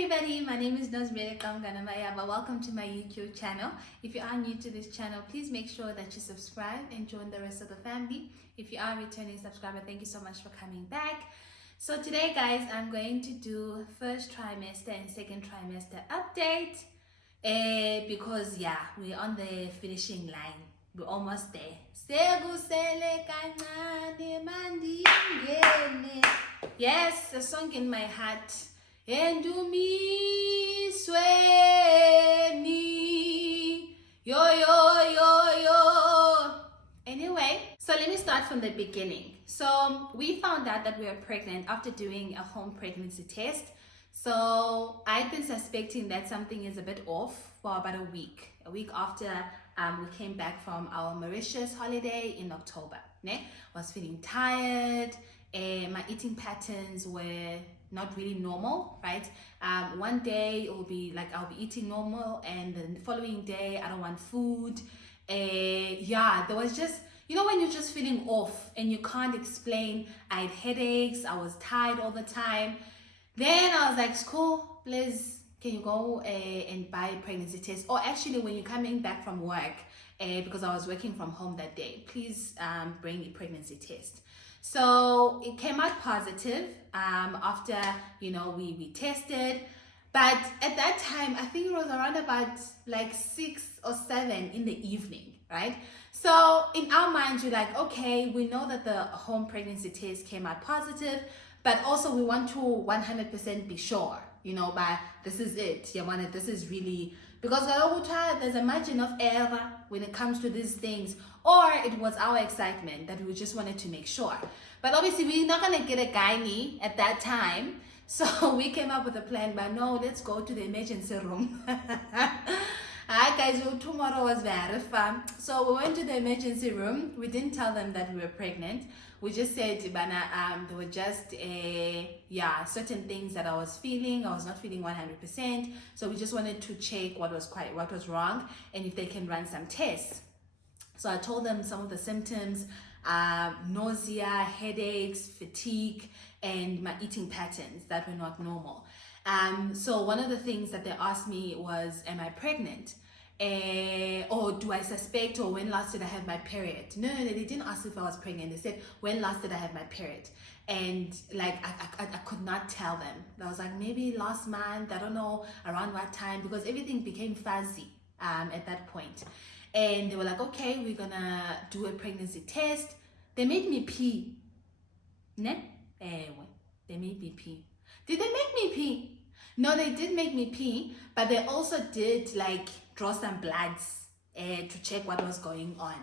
everybody, my name is Nazmere Kamganamayaba. Welcome to my YouTube channel. If you are new to this channel, please make sure that you subscribe and join the rest of the family. If you are a returning subscriber, thank you so much for coming back. So today guys, I'm going to do first trimester and second trimester update because yeah, we're on the finishing line. We're almost there. Yes, a song in my heart. Endumi sweni yo yo yo yo. Anyway, so let me start from the beginning. So we found out that we were pregnant after doing a home pregnancy test. So I've been suspecting that something is a bit off for about a week after we came back from our Mauritius holiday in October. I was feeling tired. My eating patterns were not really normal, right? One day it will be like I'll be eating normal, and the following day I don't want food. Yeah, there was just, you know, when you're just feeling off and you can't explain. I had headaches, I was tired all the time. Then I was like, school, please, can you go and buy a pregnancy test? Or actually, when you're coming back from work, because I was working from home that day, please bring a pregnancy test. So it came out positive after, you know, we tested. But at that time, I think it was around about like 6 or 7 in the evening, right? So in our minds, we're like, okay, we know that the home pregnancy test came out positive, but also we want to 100% be sure, you know, but this is it. This is really, because there's a margin of error when it comes to these things, or it was our excitement that we just wanted to make sure. But obviously we're not going to get a gynae at that time, so we came up with a plan, but no, let's go to the emergency room. Hi guys, tomorrow was very fun. So we went to the emergency room. We didn't tell them that we were pregnant. We just said, there were just certain things that I was feeling. I was not feeling 100%. So we just wanted to check what was wrong and if they can run some tests. So I told them some of the symptoms, nausea, headaches, fatigue, and my eating patterns that were not normal. So one of the things that they asked me was, am I pregnant? Or do I suspect, or when last did I have my period? No, they didn't ask if I was pregnant. They said, when last did I have my period? And like, I could not tell them. I was like, maybe last month, I don't know, around what time, because everything became fuzzy at that point. And they were like, okay, we're gonna do a pregnancy test. They made me pee. Ne? They made me pee. Did they make me pee? No, they did make me pee, but they also did like draw some bloods to check what was going on.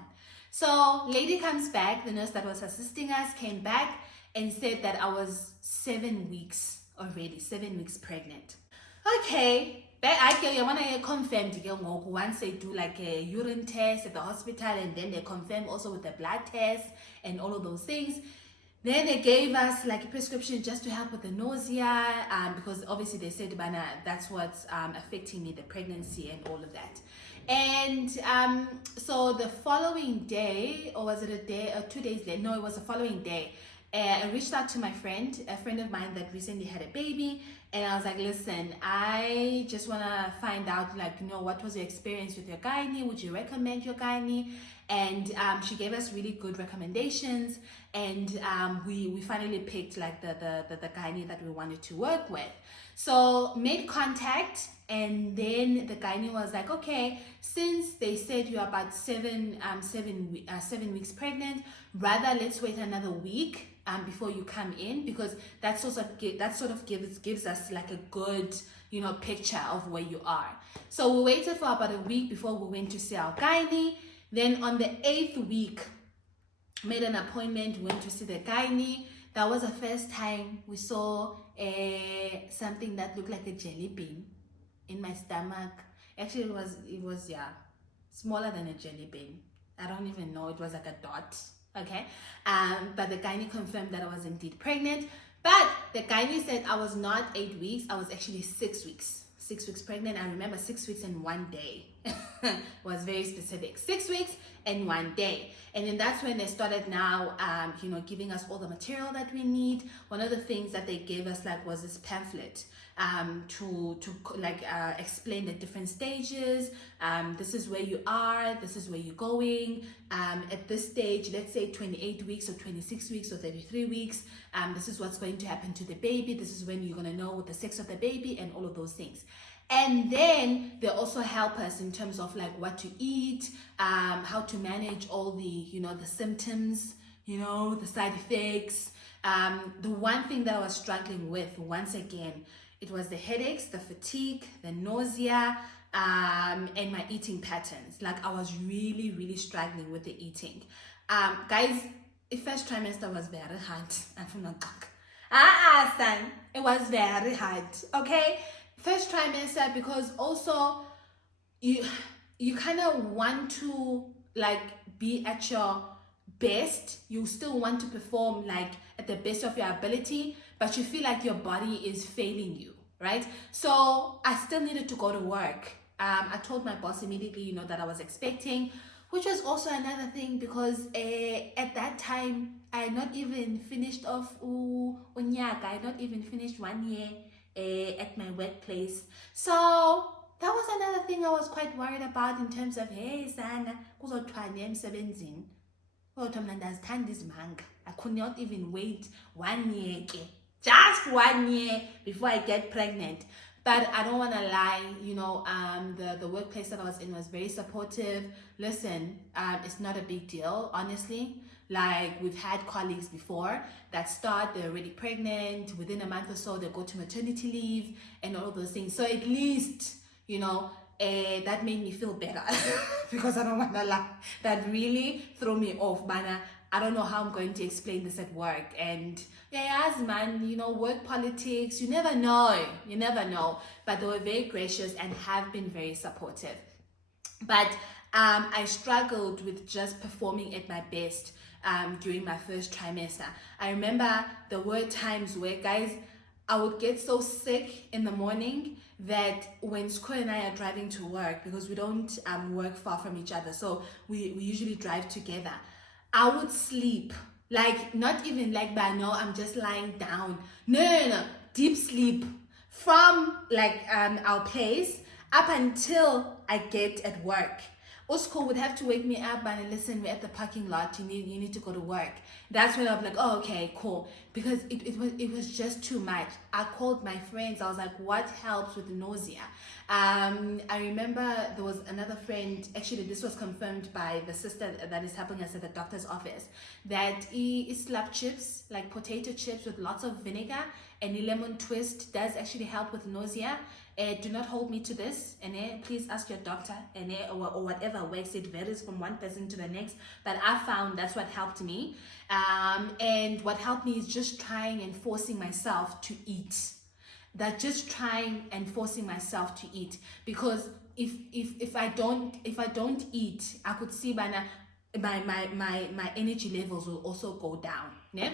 So lady comes back, the nurse that was assisting us came back and said that I was 7 weeks already, 7 weeks pregnant. Okay, I want to confirm once they do like a urine test at the hospital, and then they confirm also with the blood test and all of those things. Then they gave us like a prescription just to help with the nausea, because obviously they said, that's what's affecting me, the pregnancy and all of that. And so the following day, or was it a day or 2 days later? No, it was the following day. I reached out to a friend of mine that recently had a baby, and I was like, listen, I just want to find out, like, you know, what was your experience with your gynae? Would you recommend your gynae? And she gave us really good recommendations, and we finally picked like the gynae that we wanted to work with. So made contact, and then the gynae was like, okay, since they said you're about 7 weeks pregnant, rather let's wait another week before you come in, because that sort of gives us like a good, you know, picture of where you are. So we waited for about a week before we went to see our gynae. Then on the 8th week, made an appointment, went to see the gynae. That was the first time we saw something that looked like a jelly bean in my stomach. Actually, it was smaller than a jelly bean. I don't even know, it was like a dot. Okay, but the gynae confirmed that I was indeed pregnant. But the gynae said I was not 8 weeks, I was actually 6 weeks. 6 weeks pregnant. I remember 6 weeks and 1 day. was very specific. 6 weeks and 1 day. And then that's when they started now, giving us all the material that we need. One of the things that they gave us was this pamphlet to explain the different stages. This is where you are, this is where you're going. At this stage, let's say 28 weeks or 26 weeks or 33 weeks, this is what's going to happen to the baby. This is when you're going to know the sex of the baby and all of those things. And then they also help us in terms of what to eat, how to manage all the, the symptoms, the side effects. The one thing that I was struggling with, once again, it was the headaches, the fatigue, the nausea, and my eating patterns. I was really, really struggling with the eating. Guys, the first trimester was very hard. Son, it was very hard, okay? First trimester, because also you kind of want to be at your best. You still want to perform at the best of your ability, but you feel like your body is failing you, right? So I still needed to go to work. I told my boss immediately, that I was expecting, which was also another thing, because at that time I had not even finished off unyaka. I had not even finished 1 year at my workplace. So that was another thing I was quite worried about, in terms of, hey sana kuzothiwani emsebenzini, kodwa mina ndazithanda izimanga. I could not even wait 1 year, just 1 year before I get pregnant. But I don't want to lie, the workplace that I was in was very supportive. Listen, it's not a big deal, honestly. We've had colleagues before that they're already pregnant. Within a month or so, they go to maternity leave and all of those things. So at least, that made me feel better. Because I don't want to lie, that really threw me off, man. I don't know how I'm going to explain this at work. And yes, man, work politics, you never know. But they were very gracious and have been very supportive. But I struggled with just performing at my best during my first trimester. I remember there were times where, guys, I would get so sick in the morning that when Square and I are driving to work, because we don't work far from each other, so we usually drive together, I would sleep, not even by now I'm just lying down. No, deep sleep from our place up until I get at work. Usko would have to wake me up and listen, we're at the parking lot, you need to go to work. That's when I'm like, oh, okay, cool. Because it was just too much. I called my friends. I was like, what helps with nausea? I remember there was another friend, actually this was confirmed by the sister that is helping us at the doctor's office, that he slap chips, like potato chips with lots of vinegar, and a lemon twist does actually help with nausea. Do not hold me to this, and please ask your doctor, and or whatever works. It varies from one person to the next, but I found that's what helped me. And what helped me is just trying and forcing myself to eat. Just trying and forcing myself to eat, because if I don't eat, I could see by now my energy levels will also go down. Yeah.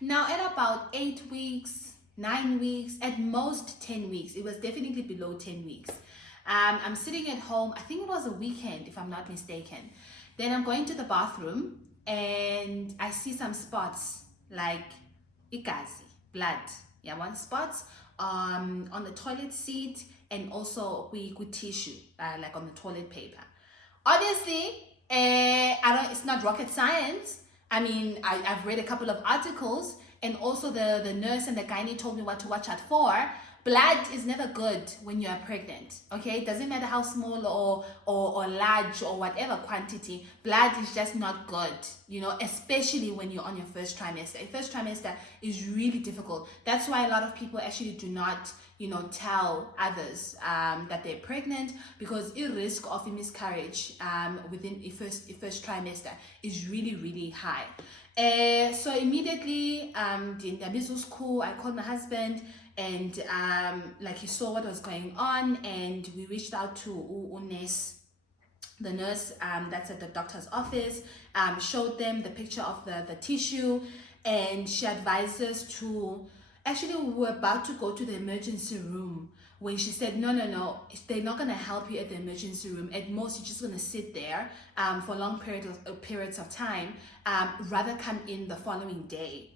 Now at about 8 weeks, 9 weeks, at most 10 weeks, it was definitely below 10 weeks. I'm sitting at home, I think it was a weekend if I'm not mistaken. Then I'm going to the bathroom and I see some spots like igazi, blood. Yeah, one spots on the toilet seat, and also with tissue, like on the toilet paper. Obviously, it's not rocket science. I mean, I've read a couple of articles, and also the nurse and the gynae told me what to watch out for. Blood is never good when you are pregnant, okay? It doesn't matter how small or large or whatever quantity, blood is just not good, especially when you're on your first trimester. A first trimester is really difficult. That's why a lot of people actually do not, tell others that they're pregnant, because the risk of a miscarriage within a first trimester is really, really high. So immediately, I called my husband, and he saw what was going on, and we reached out to the nurse that's at the doctor's office, showed them the picture of the tissue, and she advised us to Actually, we were about to go to the emergency room when she said, no, they're not going to help you at the emergency room. At most, you're just going to sit there for long periods of time. Rather come in the following day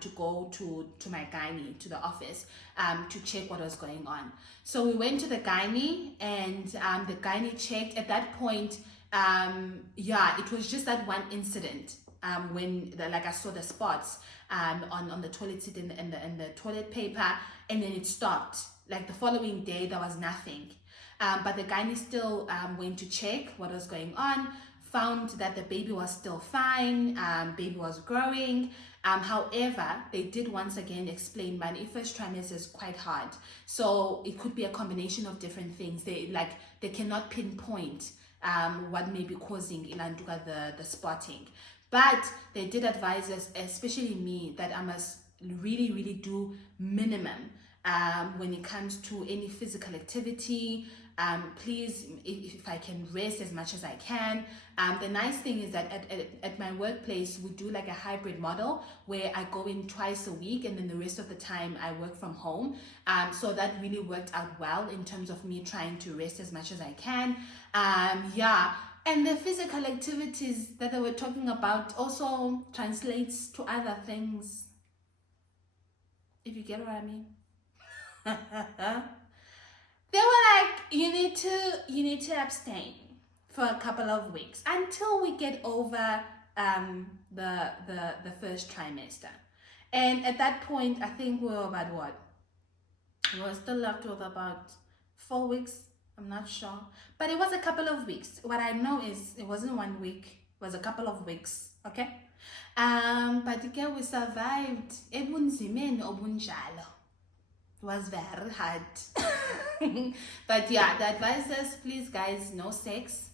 to go to my gynae, to the office, to check what was going on. So we went to the gynae, and the gynae checked. At that point, it was just that one incident when I saw the spots on the toilet seat and the toilet paper, and then it stopped. Like the following day, there was nothing. But the gynae still went to check what was going on, found that the baby was still fine, baby was growing. However, they did once again explain my first trimester is quite hard. So it could be a combination of different things. They cannot pinpoint what may be causing the spotting. But they did advise us, especially me, that I must really, really do minimum when it comes to any physical activity. Please, if I can rest as much as I can. The nice thing is that at my workplace, we do like a hybrid model where I go in twice a week, and then the rest of the time I work from home. So that really worked out well in terms of me trying to rest as much as I can. And the physical activities that they were talking about also translates to other things, if you get what I mean. They were like, you need to abstain for a couple of weeks until we get over the first trimester. And at that point, I think we were about what? We were still left with about 4 weeks. I'm not sure, but it was a couple of weeks. What I know is it wasn't 1 week, it was a couple of weeks. Okay. But again, we survived. Ebunzimeni obunjalo. It was very hard. But yeah, the advice is, please guys, no sex,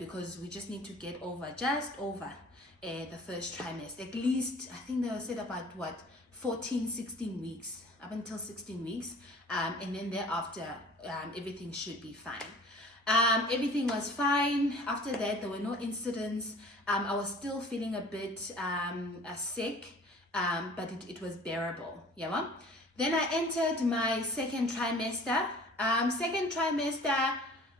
because we just need to get over the first trimester. At least, I think they said about what, 14-16 weeks, up until 16 weeks, and then thereafter everything should be fine. Everything was fine. After that, there were no incidents. I was still feeling a bit sick, but it was bearable. Yeah. Then I entered my second trimester.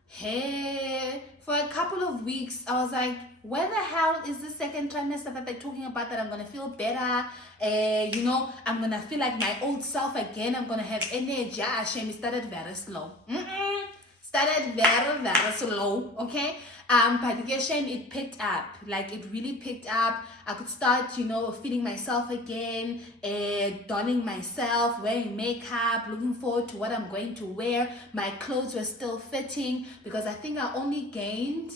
Hey, for a couple of weeks, I was like, where the hell is the second trimester that they're talking about, that I'm going to feel better? I'm going to feel like my old self again. I'm going to have energy. It started very slow. Started very, very slow, okay? But again, it picked up. Like, it really picked up. I could start, feeling myself again, donning myself, wearing makeup, looking forward to what I'm going to wear. My clothes were still fitting, because I think I only gained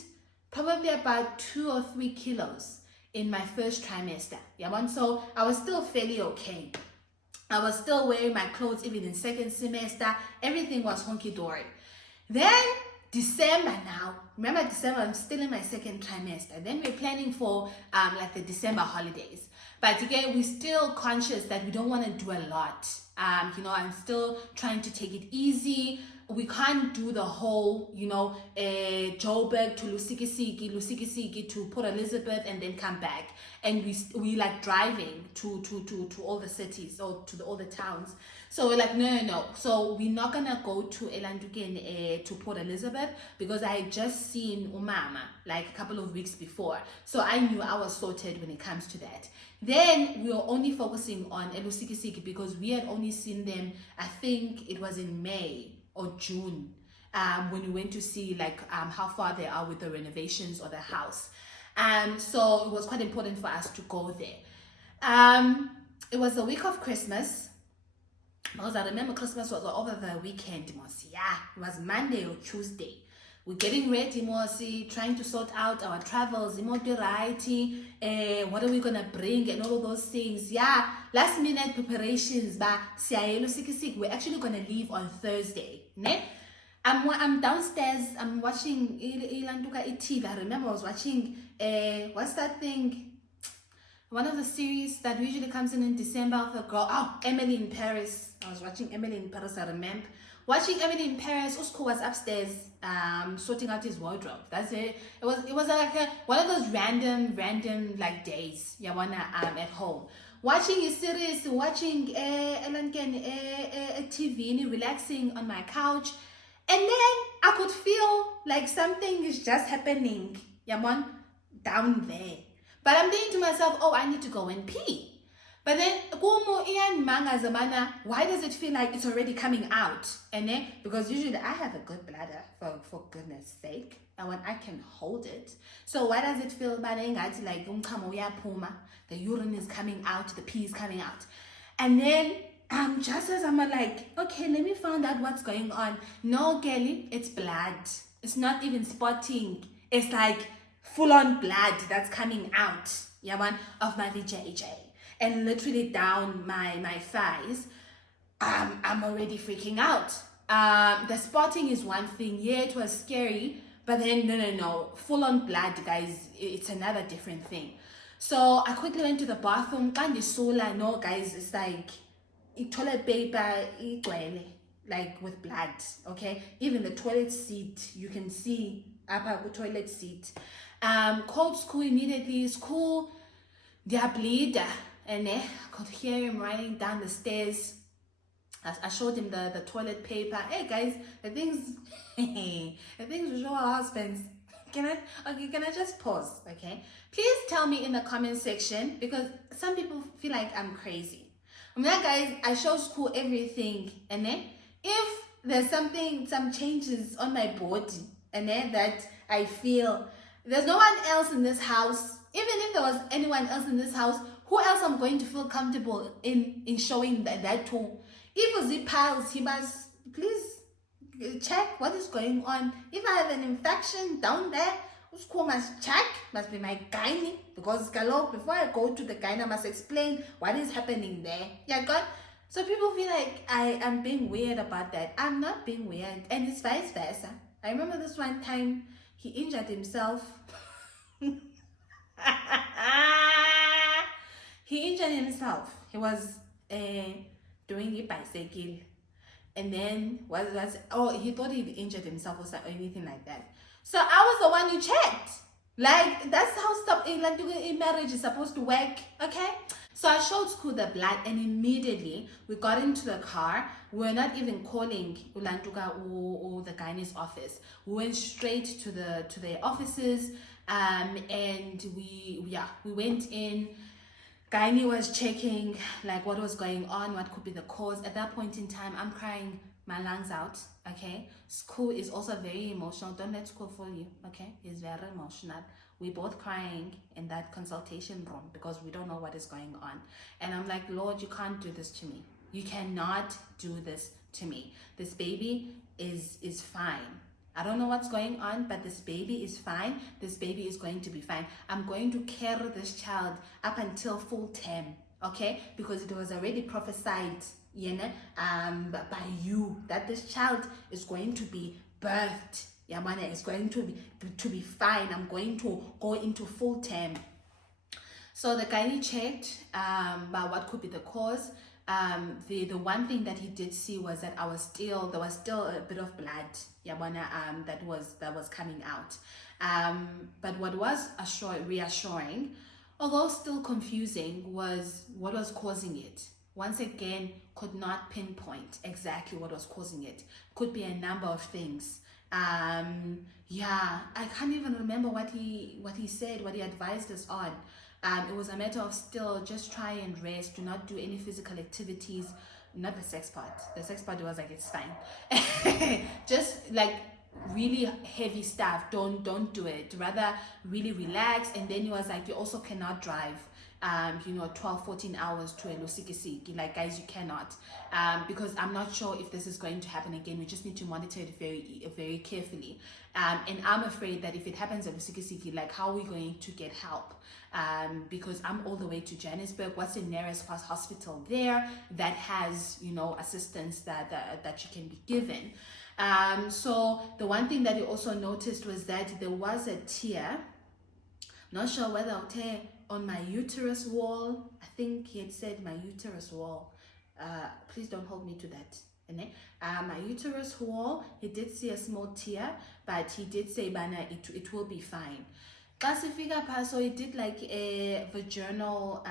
probably about 2 or 3 kilos in my first trimester. Yeah, so I was still fairly okay. I was still wearing my clothes even in second semester. Everything was honky-dory. Then December now. Remember December, I'm still in my second trimester. Then we're planning for the December holidays. But again, we're still conscious that we don't want to do a lot. I'm still trying to take it easy. We can't do the whole, Joburg to Lusikisiki to Port Elizabeth and then come back. And we like driving to all the cities or to all the towns. So we're like, no. So we're not gonna go to Elanduken to Port Elizabeth, because I had just seen Umama like a couple of weeks before. So I knew I was sorted when it comes to that. Then we were only focusing on Elusikisiki, because we had only seen them, I think it was in May or June, when we went to see how far they are with the renovations or the house. So it was quite important for us to go there. It was the week of Christmas, because I remember Christmas was over the weekend. It was Monday or Tuesday. We're getting ready, trying to sort out our travels, what are we gonna bring, and all of those things. Yeah, last minute preparations. We're actually gonna leave on Thursday. I'm downstairs. I'm watching TV. I remember I was watching what's that thing? One of the series that usually comes in December of a girl. Oh, Emily in Paris. I was watching Emily in Paris. I remember watching Emily in Paris. Usko was upstairs, sorting out his wardrobe. That's it. It was like one of those random like days. At home. watching a series, watching a TV, relaxing on my couch, and then I could feel like something is just happening, Yamon, down there. But I'm thinking to myself, oh, I need to go and pee. But then, why does it feel like it's already coming out? And then, because usually I have a good bladder, for goodness sake, and when I can hold it. So why does it feel like the urine is coming out, the pee is coming out? And then, just as I'm like, okay, let me find out what's going on. No, Kelly, it's blood. It's not even spotting. It's like full-on blood that's coming out, of my VJJ. And literally down my thighs. I'm already freaking out. The spotting is one thing. Yeah, it was scary. But then, no. Full-on blood, guys, it's another different thing. So I quickly went to the bathroom. No, guys, it's like toilet paper, like with blood, okay? Even the toilet seat, you can see upper toilet seat. Called school immediately. School, they are bleed. And I could hear him running down the stairs. I showed him the toilet paper. Hey guys, the things we show our husbands. Can I just pause? Okay, please tell me in the comment section, because some people feel like I'm crazy. I'm like, guys, I show school everything, and then if there's some changes on my body, and then that I feel there's no one else in this house. Even if there was anyone else in this house, who else I'm going to feel comfortable in showing that to? If it's the pals, he must please check what is going on. If I have an infection down there, school must check, must be my gynae, because before I go to the gynae, I must explain what is happening there. Yeah, God. So people feel like I am being weird about that. I'm not being weird, and it's vice versa. I remember this one time he injured himself. He injured himself. He was doing a bicycle, and then he thought he injured himself or anything like that. So I was the one who checked. Like, that's how marriage is supposed to work, okay? So I showed school the blood, and immediately we got into the car. We were not even calling Ulantuka or the gynae's office. We went straight to their offices, and we went in. Gynae was checking like what was going on, what could be the cause. At that point in time, I'm crying my lungs out, okay? School is also very emotional. Don't let school fool you, okay? It's very emotional. We both crying in that consultation room because we don't know what is going on. And I'm like, Lord, you can't do this to me. You cannot do this to me. This baby is fine. I don't know what's going on, but this baby is fine. This baby is going to be fine. I'm going to carry this child up until full term, okay? Because it was already prophesied, by you, that this child is going to be birthed. Yamana is going to be fine. I'm going to go into full term. So the gynae checked about what could be the cause. The one thing that he did see was that there was still a bit of blood, that was coming out. But what was reassuring, although still confusing, was what was causing it. Once again, could not pinpoint exactly what was causing it. Could be a number of things. I can't even remember what he said, what he advised us on. It was a matter of still just try and rest, do not do any physical activities, not the sex part. The sex part was like, it's fine. Just like really heavy stuff, don't do it. Rather really relax. And then he was like, you also cannot drive 12-14 hours to a Losikisiki. Like, guys, you cannot, because I'm not sure if this is going to happen again. We just need to monitor it very, very carefully. And I'm afraid that if it happens at Losikisiki, like, how are we going to get help? Because I'm all the way to Johannesburg. What's the nearest hospital there that has, assistance that you can be given? So the one thing that he also noticed was that there was a tear. Not sure whether I'll tear on my uterus wall. I think he had said my uterus wall. Please don't hold me to that. My uterus wall, he did see a small tear, but he did say, Bana, it will be fine. So it did like a vaginal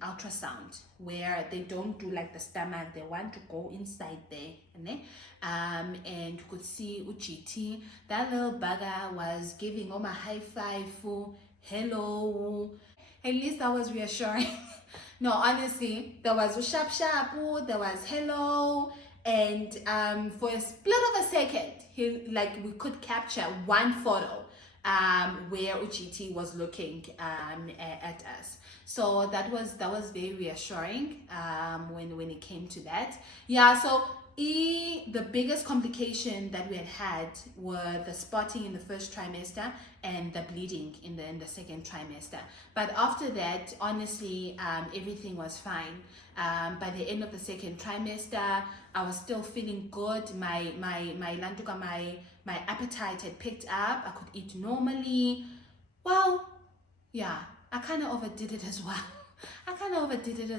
ultrasound where they don't do like the stomach, they want to go inside there, and you could see UGT. That little bugger was giving all my high five for hello. At least that was reassuring. No, honestly, there was a sharp, there was hello, and for a split of a second, we could capture one photo where Uchiti was looking at us. So that was very reassuring when it came to that. Yeah, so the biggest complication that we had were the spotting in the first trimester and the bleeding in the second trimester. But after that, honestly, everything was fine. By the end of the second trimester, I was still feeling good. My appetite had picked up. I could eat normally. Well, yeah, I kind of overdid it as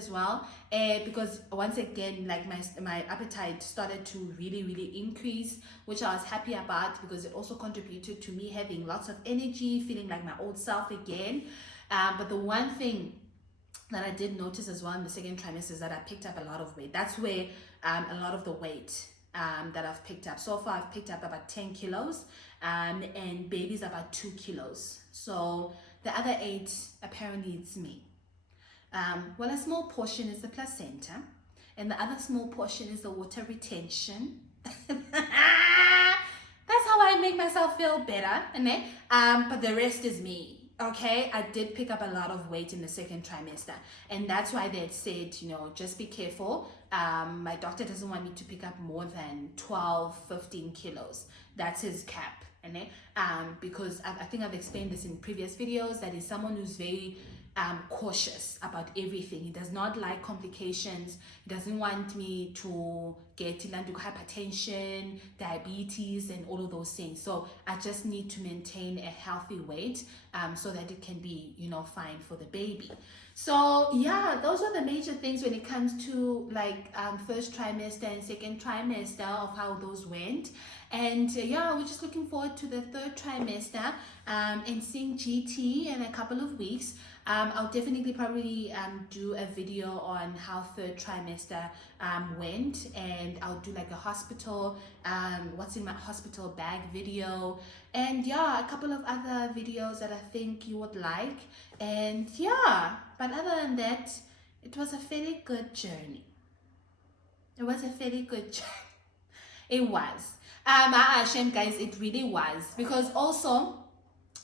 well. Because once again, like my appetite started to really increase, which I was happy about because it also contributed to me having lots of energy, feeling like my old self again. But the one thing that I did notice as well in the second trimester is that I picked up a lot of weight. That's where a lot of the weight that I've picked up. So far, I've picked up about 10 kilos, and baby's about 2 kilos. So the other 8, apparently it's me. Well, a small portion is the placenta, and the other small portion is the water retention. That's how I make myself feel better, but the rest is me. Okay, I did pick up a lot of weight in the second trimester, and that's why they had said, just be careful. My doctor doesn't want me to pick up more than 12-15 kilos. That's his cap. Because I think I've explained this in previous videos, that is someone who's very cautious about everything. He does not like complications. He doesn't want me to get hypertension, diabetes, and all of those things. So I just need to maintain a healthy weight so that it can be, fine for the baby. So yeah, those are the major things when it comes to first trimester and second trimester of how those went. And yeah, we're just looking forward to the third trimester and seeing GT in a couple of weeks. I'll definitely probably do a video on how third trimester went, and I'll do like a hospital, what's in my hospital bag video, and yeah, a couple of other videos that I think you would like. And yeah, but other than that, it was a fairly good journey. It was. It was. Shame guys, it really was, because also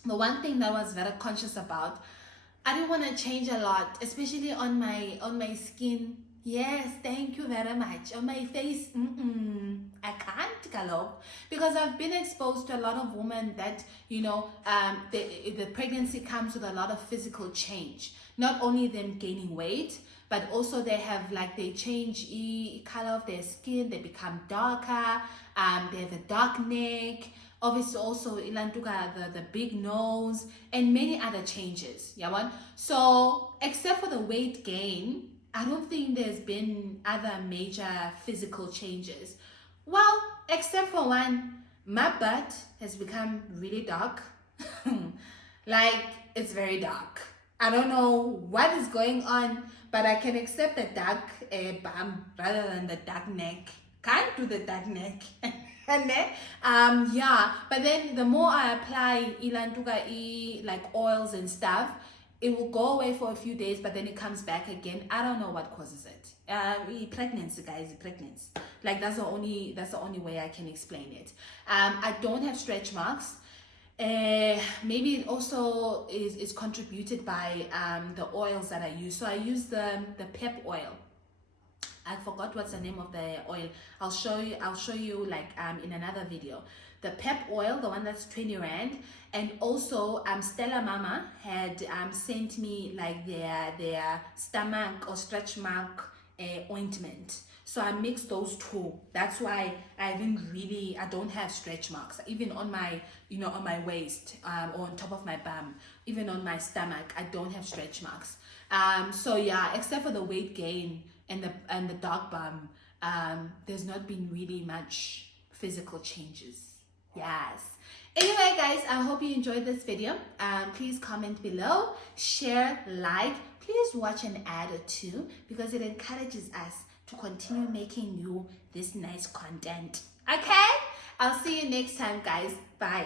the one thing that I was very conscious about, I didn't want to change a lot, especially on my skin. Yes, thank you very much. On my face, I can't gallop, because I've been exposed to a lot of women that, the pregnancy comes with a lot of physical change. Not only them gaining weight, but also they have they change the color of their skin, they become darker, they have a dark neck, obviously also the big nose, and many other changes. Yeah, so except for the weight gain, I don't think there's been other major physical changes. Well, except for one, my butt has become really dark. It's very dark. I don't know what is going on, but I can accept the dark bum rather than the dark neck. Can't do the dark neck. Yeah, but then the more I apply oils and stuff, it will go away for a few days, but then it comes back again. I don't know what causes it. Pregnancy, guys, pregnancy. That's the only way I can explain it. I don't have stretch marks. Maybe it also is contributed by the oils that I use. So I use the pep oil. I forgot what's the name of the oil. I'll show you in another video. The pep oil, the one that's 20 rand, and also Stella Mama had sent me their stomach or stretch mark ointment. So I mixed those two. That's why I don't have stretch marks, even on my on my waist or on top of my bum, even on my stomach. I don't have stretch marks. So yeah, except for the weight gain and the dark bum, there's not been really much physical changes. Yes. Anyway, guys, I hope you enjoyed this video. Please comment below, share, like. Please watch an ad or two because it encourages us to continue making you this nice content. Okay? I'll see you next time, guys. Bye.